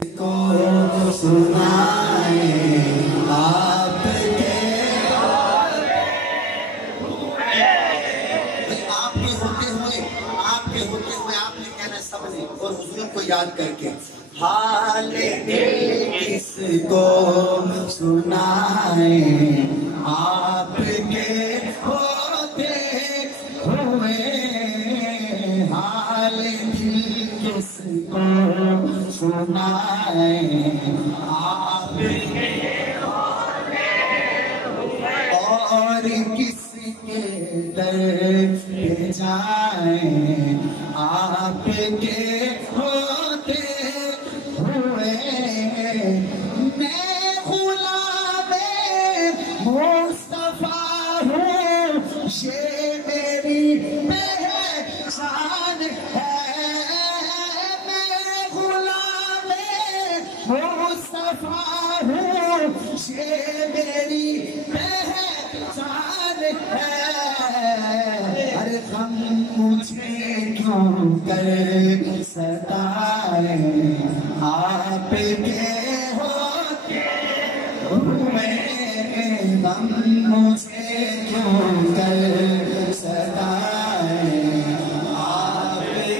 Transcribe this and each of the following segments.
को सुनाए आपके होते हुए आपने कहना सबने और हुजूर को याद करके हाल दिल किसको सुनाए आपके होते हुए हाल दिल किसको सुनाए आपके और किसके दर पे जाए आपके होते हुए मैं गुलामे मुस्तफा हूँ ये मेरी पहचान है मैं गुलामे मुस्तफा हूँ ये मेरी पहचान है अरे गम मुझे क्यों कर सताए आपके होते हुए गम मुझे क्यों कर सताए आपके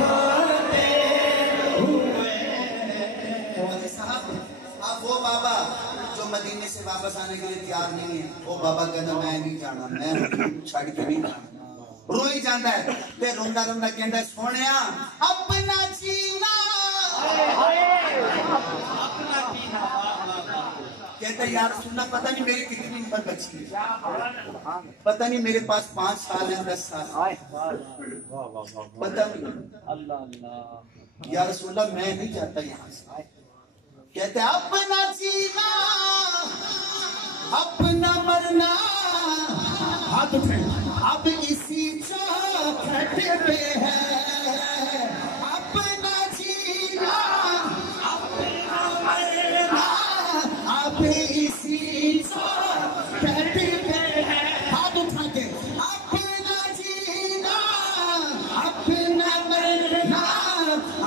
होते हुए साहब आप वो बाबा जो मदीने से वापस आने के लिए तैयार नहीं है वो बाबा कहना मैं नहीं जाना मैं छड़ के नहीं जाना रोई जाता है ते रोंदा रोंदा कहता है सोनिया अपना जीना कहता है यार सुनना पता नहीं मेरी कितनी उम्र बची है पता नहीं मेरे पास 5 साल है 10 साल पता नहीं अल्लाह यार सुनना मैं नहीं जाता यहाँ से कहते हैं अपना जीना अपना मरना हाथ उठे अब इसी चौखट पे है अपना जीना अपना मरना अब इसी चौखट पे है हाथ उठा के अपना जीना अपना मरना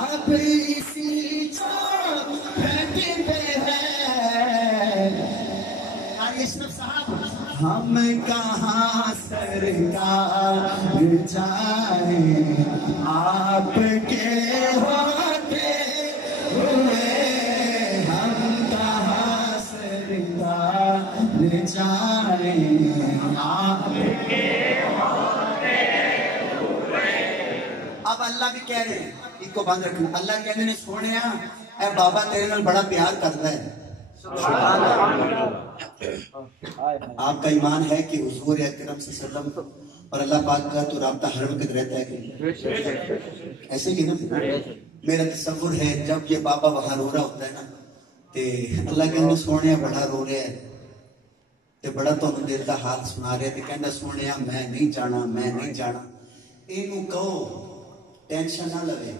अब इसी हम कहाँ सरकार जाए आपके होते हुए हम कहाँ सरकार जाए आपके होते हुए अब अल्लाह भी कह रहे हैं इनको बांध रखना अल्लाह कहने ने सोने ए बाबा तेरे नाल बड़ा प्यार करता है आपका ईमान है कि हुजूर अकरम सल्लल्लाहु अलैहि वसल्लम और अल्लाह पाक का तो राब्ता हर वक्त रहता है कि ऐसे ही ना मेरा तसव्वुर है जब ये बाबा वहां रो रहा होता है ना ते अल्लाह कहना सोने बड़ा रो रहा है ते बड़ा तो दिल का हाल सुना रहे ते कहना सोने मैं नहीं जाना इनू कहो टेंशन ना लवे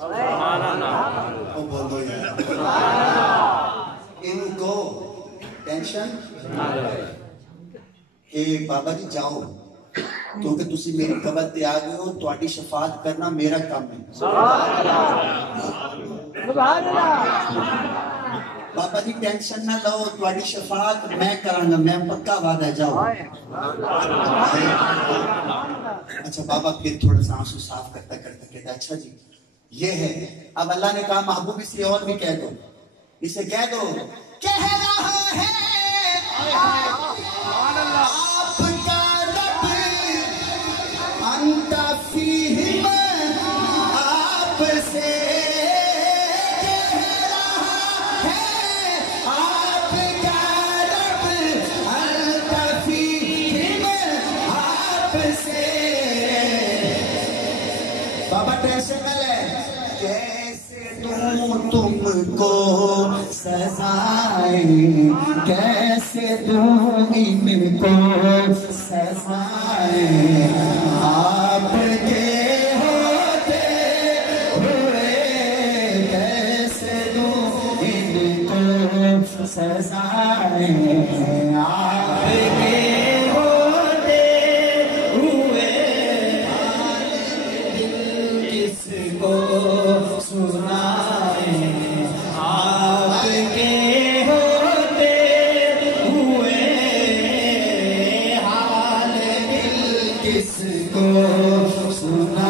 ओ बोलो यार इनको टेंशन ए बाबा जी जाओ क्योंकि तुसी मेरी कबर ते आ गए हो तुम्हारी शफात करना मेरा काम है बाबा जी टेंशन ना लो तुम्हारी शफात मैं करांगा मैं पक्का वादा जाओ अच्छा बाबा फिर थोड़ा सा आंसू साफ करता कहता अच्छा जी ये है अब अल्लाह ने कहा महबूब इसे और भी कह दो इसे कह दो कह रहा है आपका रब अंता फीहिम आपसे कह रहा है आपका रब अंता फीहिम आपसे बाबा टेंशन न ले कैसे तुमको सजाए कैसे तुम इनको सजाए आपके होते हुए कैसे तुम इनको सजाए आपके होते हुए दिल किसको सुनाए کس کو سنا